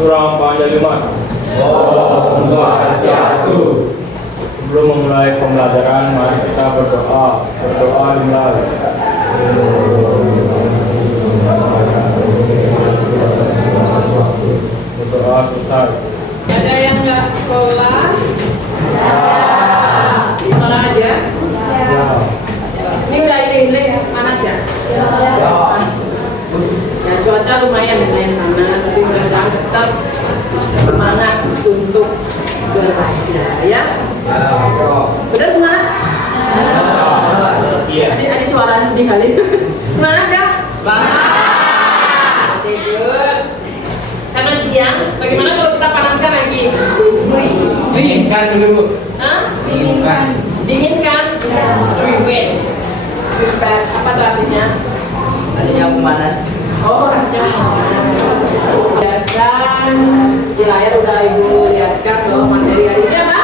Surah Panjaliman. Om Swastiastu. Sebelum memulai pembelajaran, mari kita berdoa. Berdoa dimulai. Berdoa selesai. Ada yang nggak sekolah? Sekolah aja? Ya. Ini udah ini ya, panas ya? Ya cuaca lumayan panas, tapi mudah-mudahan tetap semangat untuk belajar ya. Benar semangat? Iya. Ada suara sedih kali. Semangat ya? Banget. Oke, good. Karena siang, bagaimana kalau kita panaskan lagi? Dinginkan dulu. Hah? Dinginkan. Dingin kan? Prepare. Prepare. Apa tuh artinya? Artinya panas. Oh, artinya biasan. Di layar udah ibu lihatkan loh materi hari ini apa?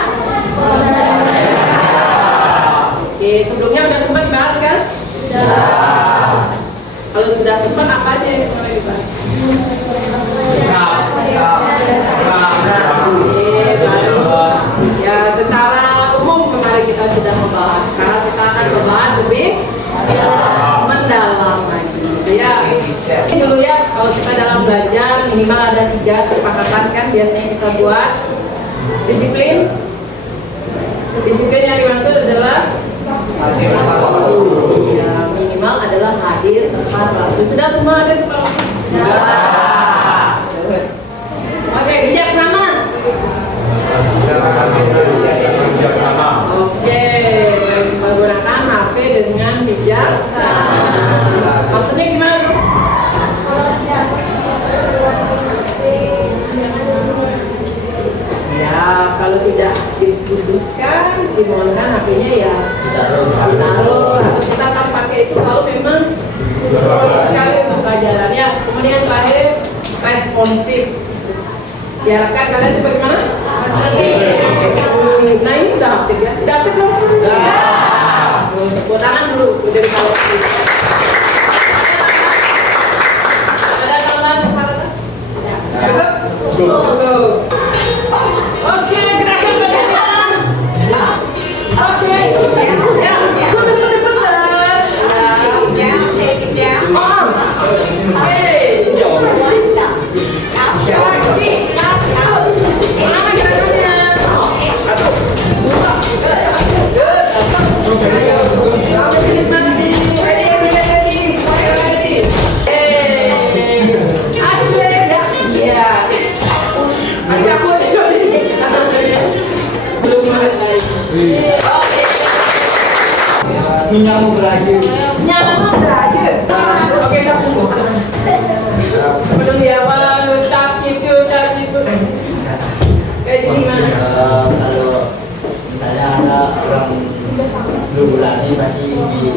Oke, sebelumnya udah sempat dibahas kan? Sudah. Kalau sudah sempat apa aja yang mulai dibahas? Ya, secara umum kemarin kita sudah membahas. Sekarang kita akan membahas lebih mendalam lagi. Ya, ini dulu ya. Kalau kita dalam belajar minimal ada 3 kesepakatan kan biasanya kita buat. Disiplin. Disiplin yang dimaksud adalah ya, minimal adalah hadir tepat waktu. Sudah semua hadir tepat waktu? Oke, bijaksana. Bijaksana. Oke, menggunakan HP dengan bijaksana. Maksudnya gimana? Ya, kalau tidak dibutuhkan, dimohonkan HP-nya ya ditaruh. Atau kita akan pakai itu kalau memang butuh sekali untuk pelajarannya. Kemudian terakhir, responsif. Diharapkan kalian itu bagaimana? Nah ini udah aktif ya? Udah aktif belum? Tepuk tangan dulu. Udah kalau ada tambahan kesempatan? Cukup? Cukup. Oke, gerakan berjalan. Oke, ya, putar-putar. Menyambung berakhir. Nyamuk berakhir. Oke, satu. Pendiaman, tak itu. Kayak gimana? Kalau misalnya ada orang 2 bulan ini masih di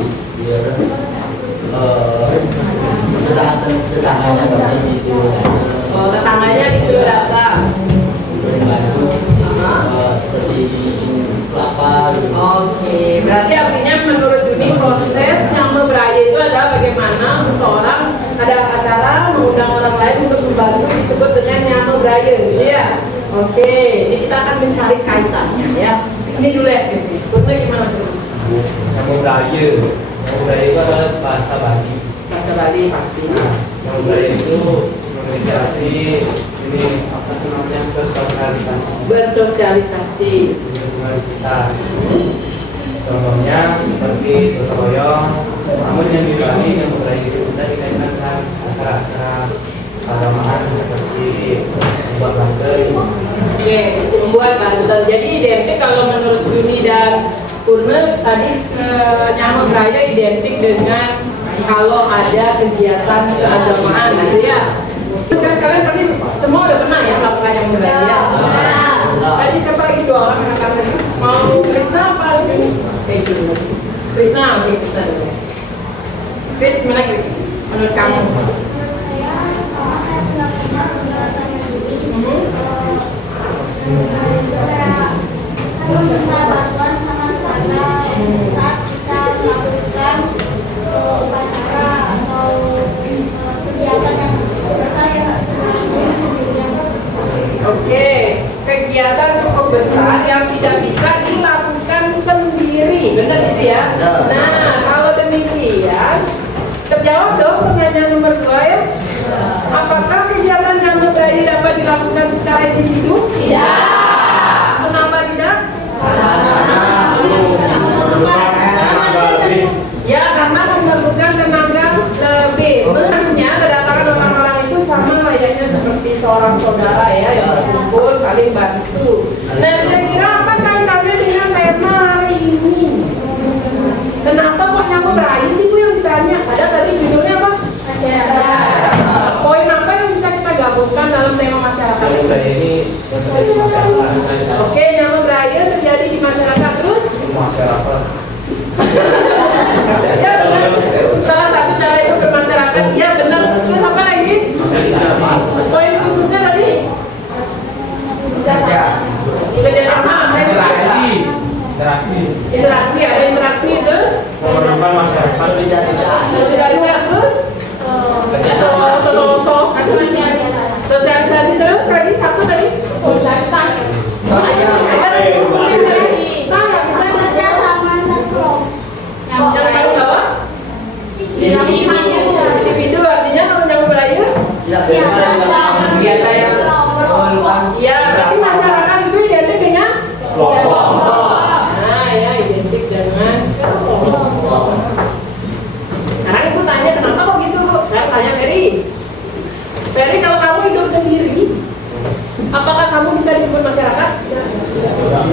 tetangganya kami disuruh Oh, tetangganya disuruh daftar. membantu seperti kelapa gitu. Oke, berarti artinya menurut Juni proses nyamuk beraya itu adalah bagaimana seseorang ada acara mengundang orang lain untuk membantu disebut dengan nyamuk beraya, gitu ya? Oke, ini kita akan mencari kaitannya ya. Ini dulu ya, sebutnya gimana dulu? Nyamuk Budaya. Nyamuk Budaya itu adalah bahasa Bali. Bahasa Bali pasti. Nyamuk Budaya itu berkomunikasi ini apa namanya bersosialisasi. Bersosialisasi. Di lingkungan sekitar. Contohnya seperti gotong royong. Namun yang di Bali Nyamuk Budaya itu bisa dikaitkan dengan acara-acara keagamaan seperti membuat lantai. Oke, membuat banten. Jadi identik kalau menurut Juni dan Purna tadi nyamuk raya identik dengan kalau ada kegiatan keagamaan gitu ya. Kan kalian tadi semua udah pernah ya melakukan nyamuk raya. Tadi siapa lagi 2 orang yang akan mau Krisna apa lagi? Oke, Krisna, oke Krisna dulu. Kris, gimana Kris? Menurut kamu? Minta bantuan sama tetangga saat kita melakukan upacara atau kegiatan yang besar yang nggak bisa dilakukan sendirian. dilakukan sendiri, benar itu ya? Nah, kalau demikian, terjawab dong pertanyaan nomor 2 ya. Apakah kegiatan nyambung bayi dapat dilakukan secara individu? Tidak. Kenapa tidak? Ya, karena memerlukan tenaga lebih. Maksudnya kedatangan orang-orang itu sama layaknya seperti seorang saudara ya yang berkumpul saling bantu. Nah, kira-kira apa kaitannya dengan tema hari ini? Kenapa kok nyambung bayi sih Bu yang ditanya? Padahal tadi judulnya apa? Poin apa yang bisa kita gabungkan dalam tema masyarakat? Nyambung beraya ini terjadi di masyarakat. Oke, nyambung beraya terjadi di masyarakat terus? Di masyarakat. Ya benar. Salah satu cara itu bermasyarakat. Ya benar. Terus apa lagi? Poin khususnya tadi? Interaksi. Interaksi, ada interaksi terus? Memerlukan masyarakat. Solidaritas terus? Sosialisasi terus? Tadi satu tadi? Yang paling bawah? Individu artinya kalau nyambung beraya? Ya, berarti masyarakat itu identik dengan kelompok. Nah, ya identik dengan kelompok. Sekarang Ibu tanya kenapa kok gitu Bu? Sekarang tanya Ferry. Ferry, kalau kamu hidup sendiri, apakah kamu bisa disebut masyarakat?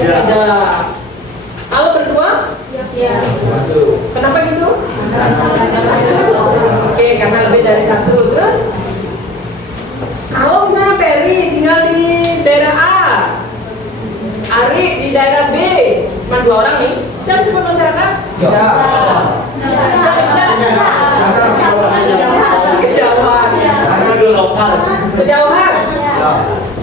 Tidak. Kalau berdua? Ya. Kenapa gitu? Oke, karena lebih dari satu. Terus? Kalau misalnya Ferry tinggal di daerah A, Ari di daerah B, cuma 2 orang nih, bisa disebut masyarakat? Bisa. Bisa tidak? Kejauhan. Karena dulu lokal. Kejauhan.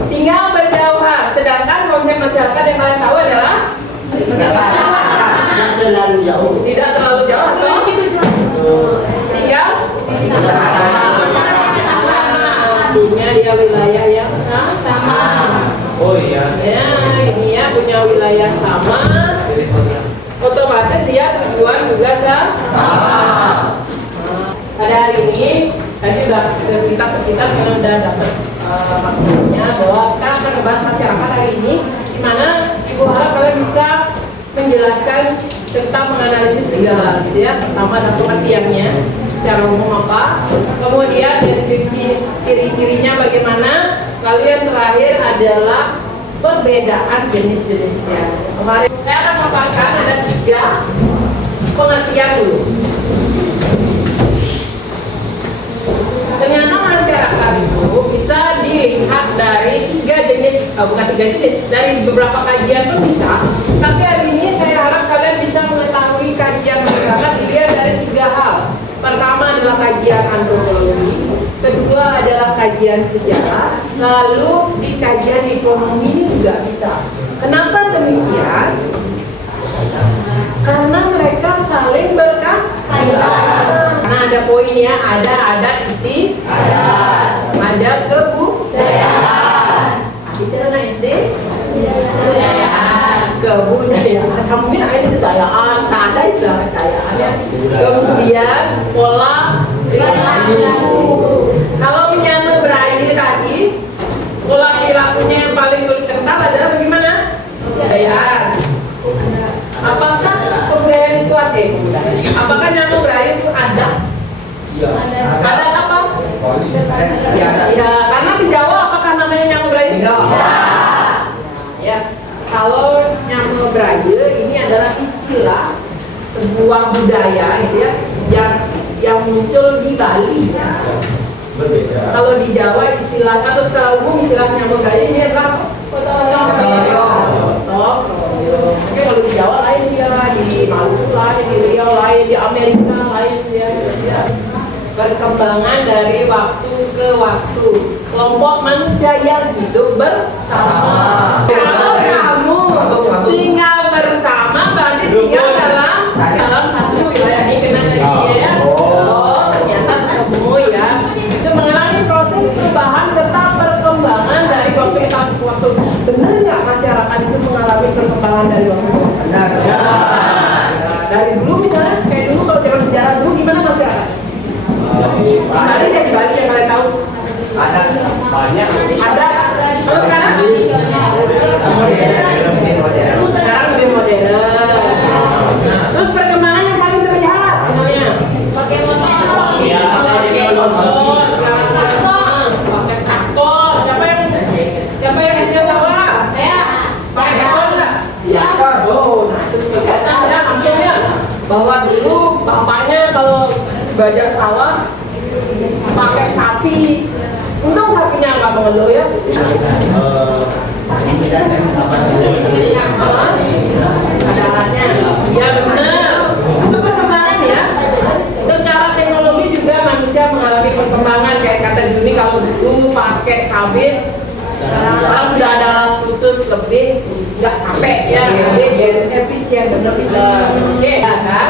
Tinggal berjauhan. Sedangkan konsep masyarakat yang kalian tahu adalah Tidak terlalu jauh. tidak terlalu jauh atau tinggal punya dia wilayah yang sama. Oh iya. Ya, ini ya punya wilayah sama. Otomatis dia tujuan juga sama. Pada hari ini tadi sudah sekitar kita sudah dapat maknanya bahwa kita akan membahas masyarakat hari ini, di mana Ibu harap kalian bisa menjelaskan tentang menganalisis 3 hal gitu ya. Pertama adalah pengertiannya secara umum apa, kemudian deskripsi ciri-cirinya bagaimana, lalu yang terakhir adalah perbedaan jenis-jenisnya. Kemarin saya akan memaparkan ada 3 pengertian dulu. Ternyata masyarakat itu bisa dilihat dari 3 jenis, bukan 3 jenis, dari beberapa kajian pun bisa. Tapi hari ini saya harap kalian bisa mengetahui kajian masyarakat dilihat dari 3 hal. Pertama adalah kajian antropologi, kedua adalah kajian sejarah, lalu di kajian ekonomi juga bisa. Kenapa demikian? Karena mereka saling berkaitan. Nah, ada poinnya, ada adat istiadat, ada kebudayaan. Bicara anak SD? Kebudayaan. Sambil ada kebudayaan, tak ada istilah kebudayaan ya. Kemudian pola perilaku. Kalau menyambung berakhir tadi, pola perilakunya yang paling kental adalah bagaimana? Kebudayaan. Apakah kebudayaan itu ada? Apakah nyambung berakhir itu ada? Ada apa? Ya, karena di Jawa apakah namanya nyambung berakhir? Tidak. Ya, kalau nyambung berakhir ini adalah istilah sebuah budaya gitu ya, yang muncul di Bali. Ya. Kalau di Jawa istilah atau secara umum istilah nyambung berakhir ini adalah gotong royong. Tapi kalau di Jawa lain dia, di Maluku lain, di Riau lain, di Amerika lain ya. Perkembangan dari waktu ke waktu, kelompok manusia yang hidup bersama. Kalau kamu tinggal bersama berarti tinggal dalam satu wilayah ini, kenal lagi ya. Oh, ternyata ketemu ya. Itu mengalami proses perubahan serta perkembangan dari waktu ke waktu. Benar nggak masyarakat itu mengalami perkembangan dari waktu ke Benar. Dari dulu misalnya, kayak dulu kalau zaman sejarah dulu gimana masyarakat? Di Bali ya, di Bali yang kalian tahu. Ada banyak. Ada. Kalau sekarang? Sekarang lebih modern. Terus perkembangan yang paling terlihat, misalnya Pakai motor. pakai motor, sekarang pakai traktor. Siapa yang kerja sawah? Ya. Pakai traktor nggak? Ya. Oh, nah itu kelihatan ya langsungnya bahwa dulu bapaknya kalau bajak sawah pakai sapi. Untung sapinya nggak mengeluh ya. Ada alatnya. Ya benar. Itu perkembangan ya. Secara teknologi juga manusia mengalami perkembangan kayak kata Juni kalau dulu pakai sabit. Sekarang sudah ada alat khusus lebih nggak capek ya, lebih efisien benar-benar. Oke, ya kan?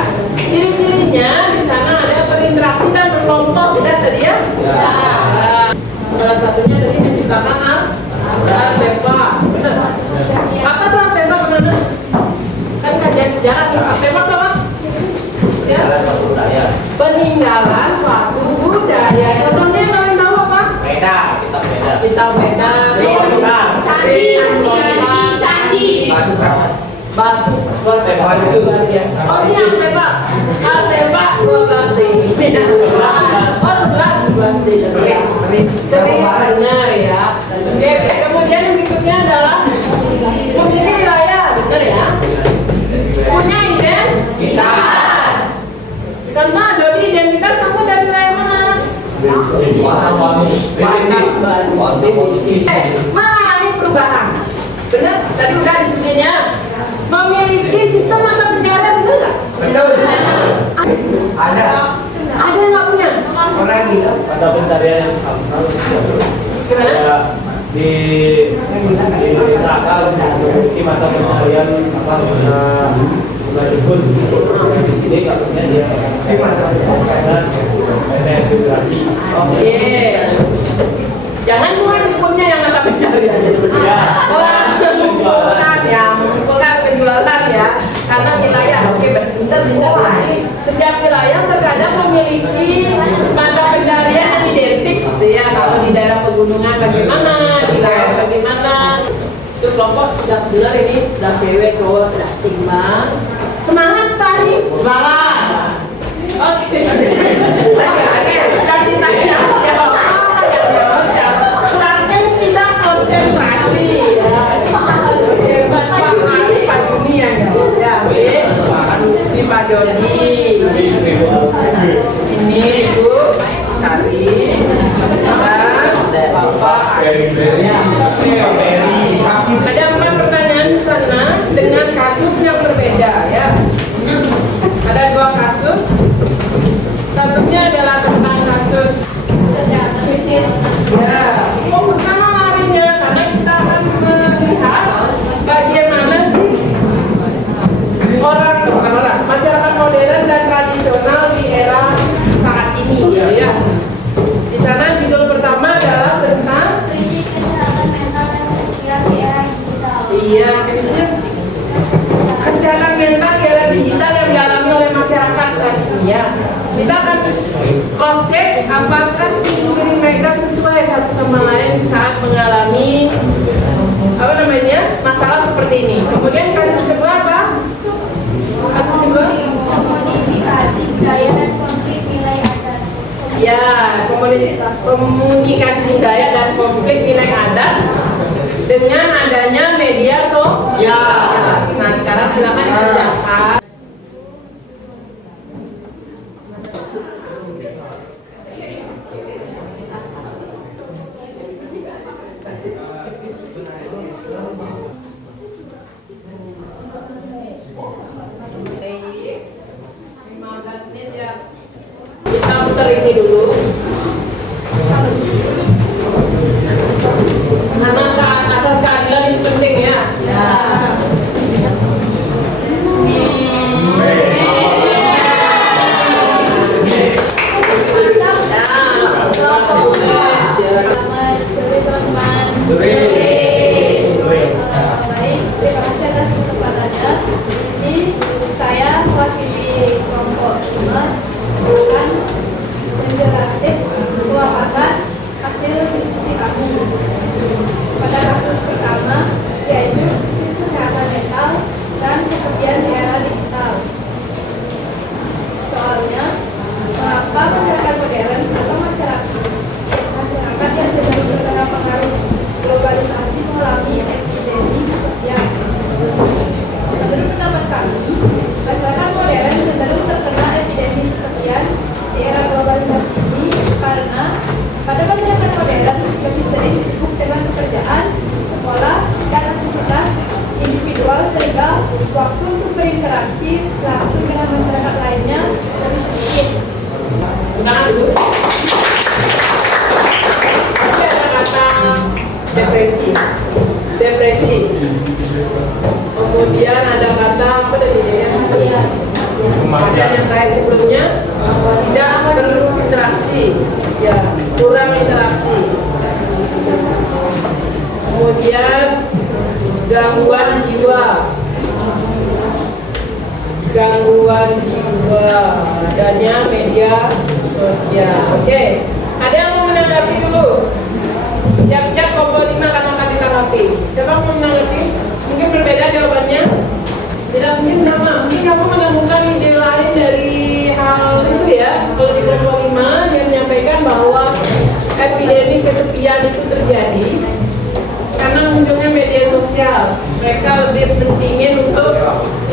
Ciri-cirinya di sana ada berinteraksi dan berkelompok, udah tadi ya? Nah, salah satunya tadi menciptakan Arteba, benar? Apa tuh Arteba kemana? Kan kajian sejarah nih, Arteba tuh apa? Ya? Peninggalan suatu budaya. Contohnya yang kalian tahu apa? Beda, kita beda. Kita beda. Candi. Batu keras. Bas. Luar biasa. Oh ini Arteba. Arteba 12 D. Oh 11 D. Keris benar ya. Oke, kemudian yang berikutnya adalah memiliki wilayah, benar ya? Punya identitas. Contoh, Jody identitas kamu dari wilayah mana? Mengalami perubahan. Benar? Tadi udah disebutnya. Memiliki sistem mata pencarian, benar nggak? Betul. Ada. Ada yang nggak punya? Orang gila. Ada pencarian yang sama. Gimana? Kayak di Indonesia kan memiliki mata pencarian apa bunga dukun. Di sini nggak punya dia karena ada geografi. Oke. Jangan bukan punya yang mata pencarian. Ya. Mengumpulkan ya, mengumpulkan penjualan ya. Karena wilayah, oke bentar. Jadi setiap wilayah terkadang memiliki mata pencarian yang identik, gitu ya. Kalau di daerah pegunungan bagaimana, di daerah bagaimana. Itu kelompok sudah benar ini, sudah cewek cowok sudah seimbang. Semangat Pari. Semangat. Oke. Dan ditanya siapa? Praktek kita konsentrasi ya. Hebat Pak Ali, Pak Juni yang jawab ya. Ini Pak Jody. Ini Ibu Sari. Dan Bapak ada 4 pertanyaan di sana dengan kasus yang berbeda ya. Ada 2 kasus. Satunya adalah tentang kasus Kesehatan krisis. ya. Fokus sama larinya karena kita akan melihat bagaimana sih masyarakat modern dan tradisional di era saat ini ya. Di sana judul pertama adalah tentang Krisis kesehatan mental dan kesehatan di era digital. iya krisis kesehatan mental di era digital yang dialami oleh masyarakat saat ini ya. Kita akan cross check apakah ciri-ciri mereka sesuai satu sama lain saat mengalami masalah seperti ini. Kemudian kasus kedua apa? Kasus kedua Komodifikasi budaya dan konflik nilai adat. ya komunikasi budaya dan konflik nilai adat dengan adanya media sosial. Nah sekarang silakan dikerjakan. Kita putar ini dulu. Karena asas keadilan itu penting ya. Selamat sore teman-teman. Sore. Baik, terima kasih atas kesempatannya. waktu untuk berinteraksi langsung dengan masyarakat lainnya lebih sedikit. Jangan dulu. Ada kata depresi. Depresi. Kemudian ada kata apa tadi ya? Iya. Ada yang kayak sebelumnya tidak berinteraksi, ya kurang interaksi. Kemudian gangguan jiwa, adanya media sosial. Oke, ada yang mau menanggapi dulu? Siap-siap kelompok 5 akan ditanggapi. Siapa mau menanggapi? Mungkin berbeda jawabannya. Tidak mungkin sama, mungkin kamu menemukan ide lain dari hal itu ya. Kalau di kelompok 5 yang menyampaikan bahwa epidemi kesepian itu terjadi karena munculnya media sosial. Mereka lebih pentingin untuk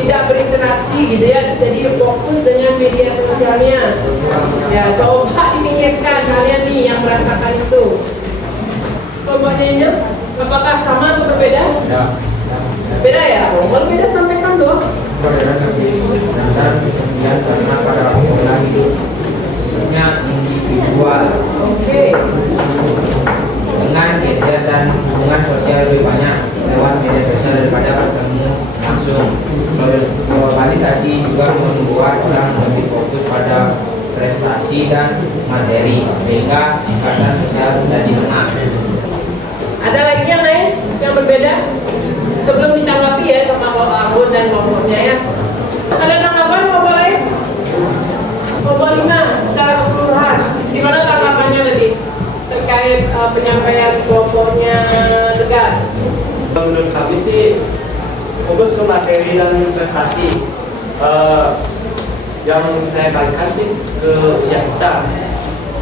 tidak berinteraksi gitu ya, jadi fokus dengan media sosialnya. Ya, coba dipikirkan kalian nih yang merasakan itu. Kelompoknya ini apakah sama atau berbeda? Ya. Beda ya? Kalau beda sampaikan dong. Perbedaan lebih dan kesepian karena pada pola hidupnya individual. Oke. Dengan gadget dan hubungan sosial lebih banyak lewat media sosial daripada bertemu langsung. Globalisasi juga membuat orang lebih fokus pada prestasi dan materi sehingga tingkatan sosial menjadi lemah. Ada lagi yang lain yang berbeda? Sebelum ditanggapi ya sama kelompok Arbon dan kelompoknya ya. Ada tanggapan kelompok lain? Kelompok 5 secara keseluruhan. Gimana tanggapannya tadi terkait penyampaian kelompoknya Tegar? Menurut kami sih fokus ke materi dan prestasi. Yang saya kalikan sih ke usia kita.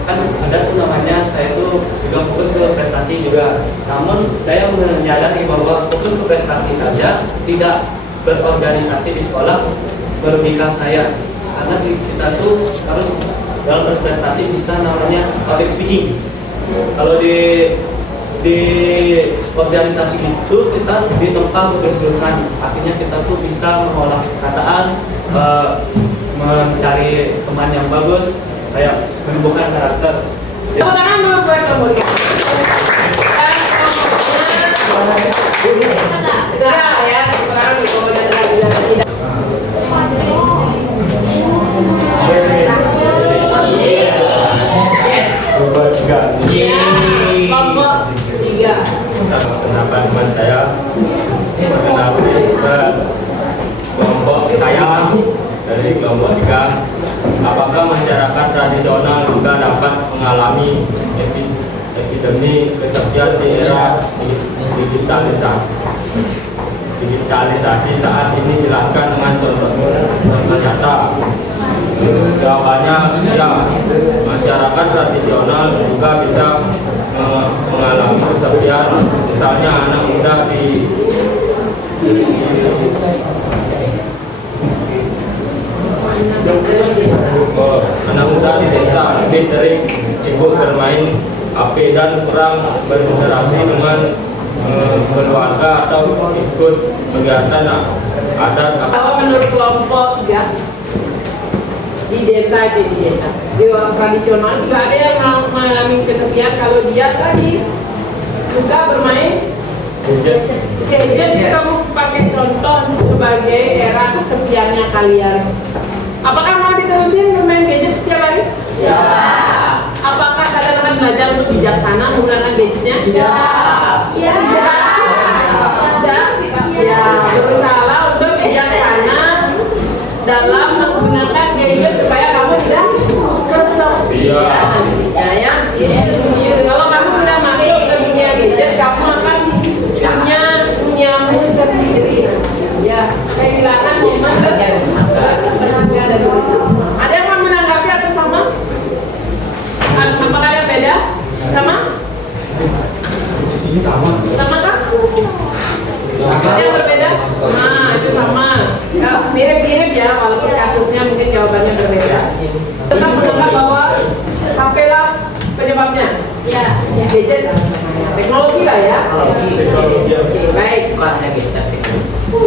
Kan ada tuh namanya saya tuh juga fokus ke prestasi juga. Namun saya menyadari bahwa fokus ke prestasi saja tidak berorganisasi di sekolah merugikan saya. Karena kita tuh harus dalam berprestasi bisa namanya public speaking. Kalau di organisasi itu kita ditempa terus-terusan, akhirnya kita tuh bisa mengolah perkataan, mencari teman yang bagus, kayak menumbuhkan karakter. Tepuk tangan dulu buat kelompoknya. Tegar ya, sekarang di kelompoknya Tegar juga tidak. Kelompok 3. Ya, kelompok 3. Kenapa teman saya mengenal ke kelompok saya dari kelompok 3. Apakah masyarakat tradisional juga dapat mengalami epidemi kesepian di era digitalisasi saat ini? Jelaskan dengan contoh nyata. Jawabannya ya, masyarakat tradisional juga bisa mengalami kesepian, misalnya anak muda anak muda di desa lebih sering sibuk bermain HP dan kurang berinteraksi dengan keluarga atau ikut kegiatan adat. Kalau menurut kelompok 3 di desa di orang tradisional juga ada yang mengalami kesepian kalau dia tadi juga bermain gadget. Jadi kamu pakai contoh sebagai era kesepiannya kalian. Apakah mau diterusin bermain gadget setiap hari? Ya. Apakah kalian akan belajar untuk bijaksana menggunakan gadgetnya? Ya. Ya. Tidak. Ya. Berusaha untuk bijaksana dalam menggunakan gadget supaya kamu tidak kesepian. Ya. Kalau kamu sudah masuk ke dunia gadget, kamu akan punya duniamu sendiri. Ya. Kehilangan momen berharga dan bersama. Ada yang mau menanggapi atau sama? Apakah yang beda? Sama? Di sini sama. Sama kah? Ada yang berbeda? Nah, itu sama. Ya, mirip-mirip ya, walaupun kasusnya mungkin jawabannya berbeda. Tetap menganggap bahwa HP lah penyebabnya. Ya, gadget, teknologi lah ya. Teknologi. Oke, baik. Bukan ada gadget.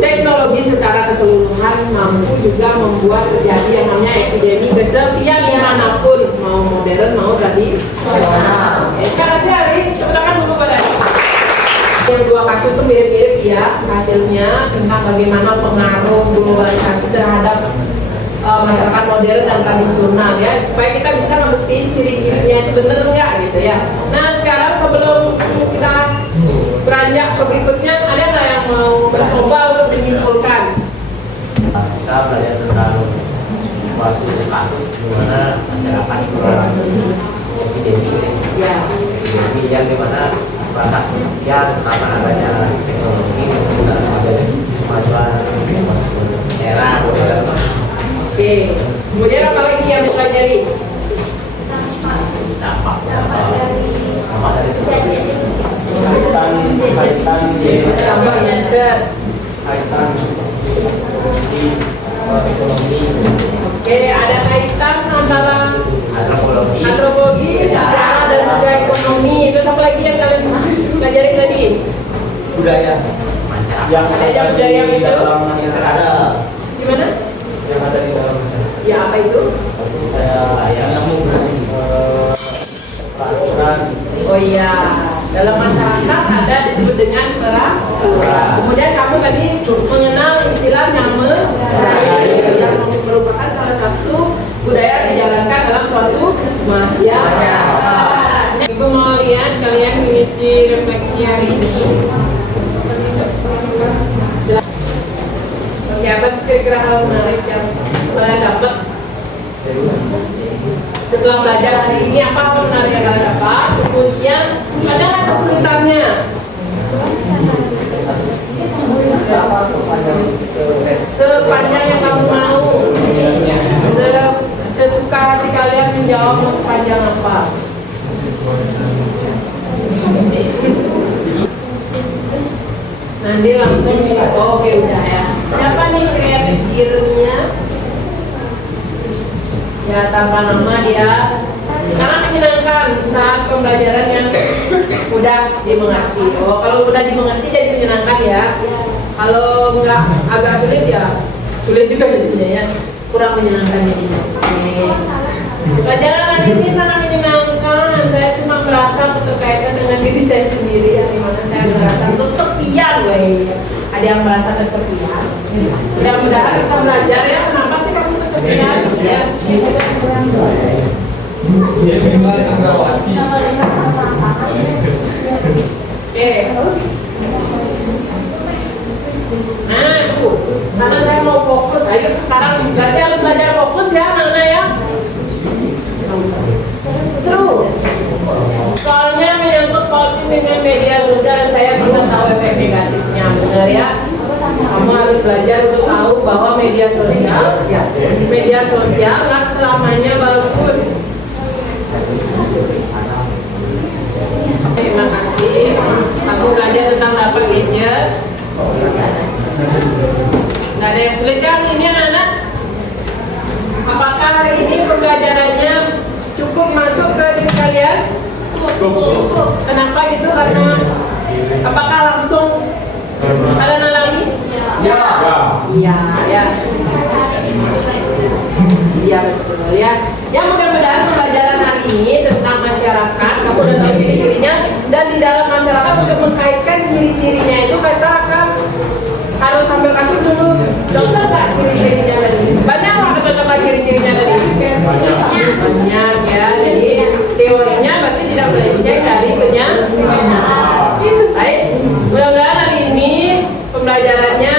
teknologi secara keseluruhan mampu juga membuat terjadi yang namanya epidemi kesepian dimanapun, mau modern mau tradisional. Terima kasih Ari, silakan dulu pada yang dua kasus itu mirip-mirip ya hasilnya tentang bagaimana pengaruh globalisasi terhadap masyarakat modern dan tradisional ya, supaya kita bisa membuktiin ciri-cirinya itu benar nggak gitu ya. Nah sekarang sebelum kita beranjak ke berikutnya, ada nggak yang mau mencoba untuk menyimpulkan? Kita belajar tentang suatu kasus di mana masyarakat mengalami epidemi yang dimana merasa kesepian karena adanya teknologi dan adanya kemajuan era modern. Oke, kemudian apa lagi yang dipelajari? Dampaknya sama dari kaitan Tambah masker. kaitan ekonomi. Oke, ada kaitan antara antropologi, sejarah dan juga ekonomi. Terus apa lagi yang kalian pelajari tadi? budaya masyarakat yang Ada ada budaya di itu? dalam masyarakat, Gimana? yang ada di dalam masyarakat. Ya apa itu? Yang peraturan. Oh iya, dalam masyarakat ada disebut dengan peraturan. Kemudian kamu tadi mengenal istilah nyame budaya yang merupakan salah satu budaya yang dijalankan dalam suatu masyarakat. Ibu mau lihat kalian mengisi refleksi hari ini. Oke, apa sih kira-kira hal menarik yang kalian dapat setelah belajar hari ini? Apa hal menarik yang kalian dapat? Kemudian ada nggak kesulitannya? Sepanjang yang kamu mau, sesuka hati kalian menjawab mau sepanjang apa? Nanti langsung oh, oke udah ya. Siapa nih kreatif hero-nya? Ya tanpa nama dia sangat menyenangkan saat pembelajaran yang mudah dimengerti. Oh kalau mudah dimengerti jadi menyenangkan ya. Kalau nggak agak sulit ya sulit juga jadinya ya, kurang menyenangkan jadinya. Pelajaran hari ini sangat menyenangkan. Saya cuma merasa keterkaitan dengan diri saya sendiri yang dimana saya merasa kesepian, ada yang merasa kesepian. Mudah-mudahan bisa belajar ya. Kenapa sih kamu kesepian? Ya. Oke. Nah itu, karena saya mau fokus. Ayo sekarang berarti harus belajar fokus ya, anak-anak ya. Seru. Soalnya menyangkut pautin dengan media sosial, saya bisa tahu efek negatifnya, benar ya. Kamu harus belajar untuk tahu bahwa media sosial nggak selamanya bagus. Terima kasih. Aku belajar tentang dapur gadget. Nggak ada yang sulit kan ini anak-anak? Apakah hari ini pembelajarannya cukup masuk ke diri kalian? Cukup. Kenapa gitu? Karena apakah langsung kalian alami? Ya. Iya, ya. Iya betul ya. Yang mudah-mudahan pembelajaran hari ini tentang masyarakat, kamu udah tahu ciri-cirinya, dan di dalam masyarakat untuk mengkaitkan ciri-cirinya itu kita akan harus sambil kasih dulu dokter nggak ciri-cirinya tadi. Banyak nggak kecocokan ciri-cirinya tadi? Banyak ya. Jadi teorinya berarti tidak melenceng dari kenyataan. Baik. Mudah-mudahan hari ini pembelajarannya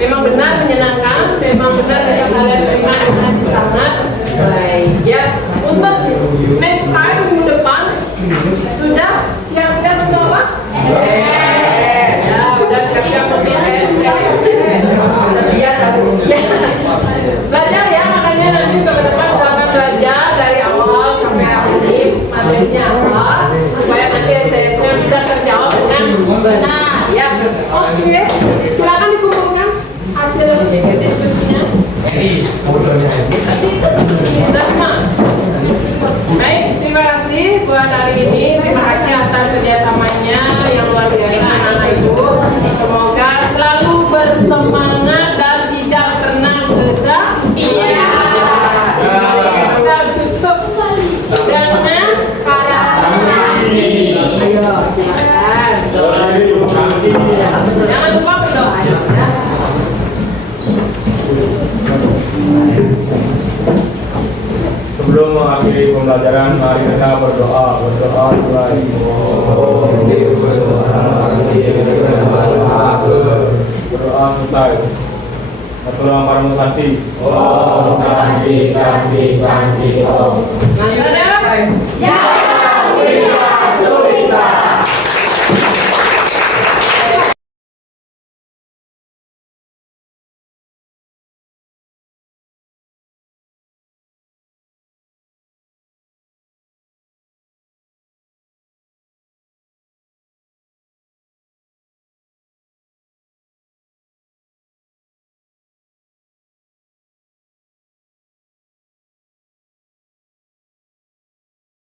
memang benar menyenangkan, memang benar bisa kalian terima dengan sangat baik ya. Untuk next time minggu depan sudah siap-siap untuk apa? Ya, udah siap-siap untuk belajar ya, makanya nanti ke depan akan belajar dari awal sampai akhir materinya apa, supaya nanti STS-nya bisa terjawab dengan benar ya. Oke, silakan dikumpulkan hasil diskusinya. Sudah semua? Baik, terima kasih buat hari ini. Terima kasih atas kerjasamanya yang luar biasa anak-anak ibu. Semoga selalu bersama Sebelum mengakhiri pembelajaran, mari kita berdoa. Berdoa mulai. Berdoa selesai. Ketulang Parmo Santi. Om Santi Santi Santi Om. Nah, Jaya Mulia Surisa.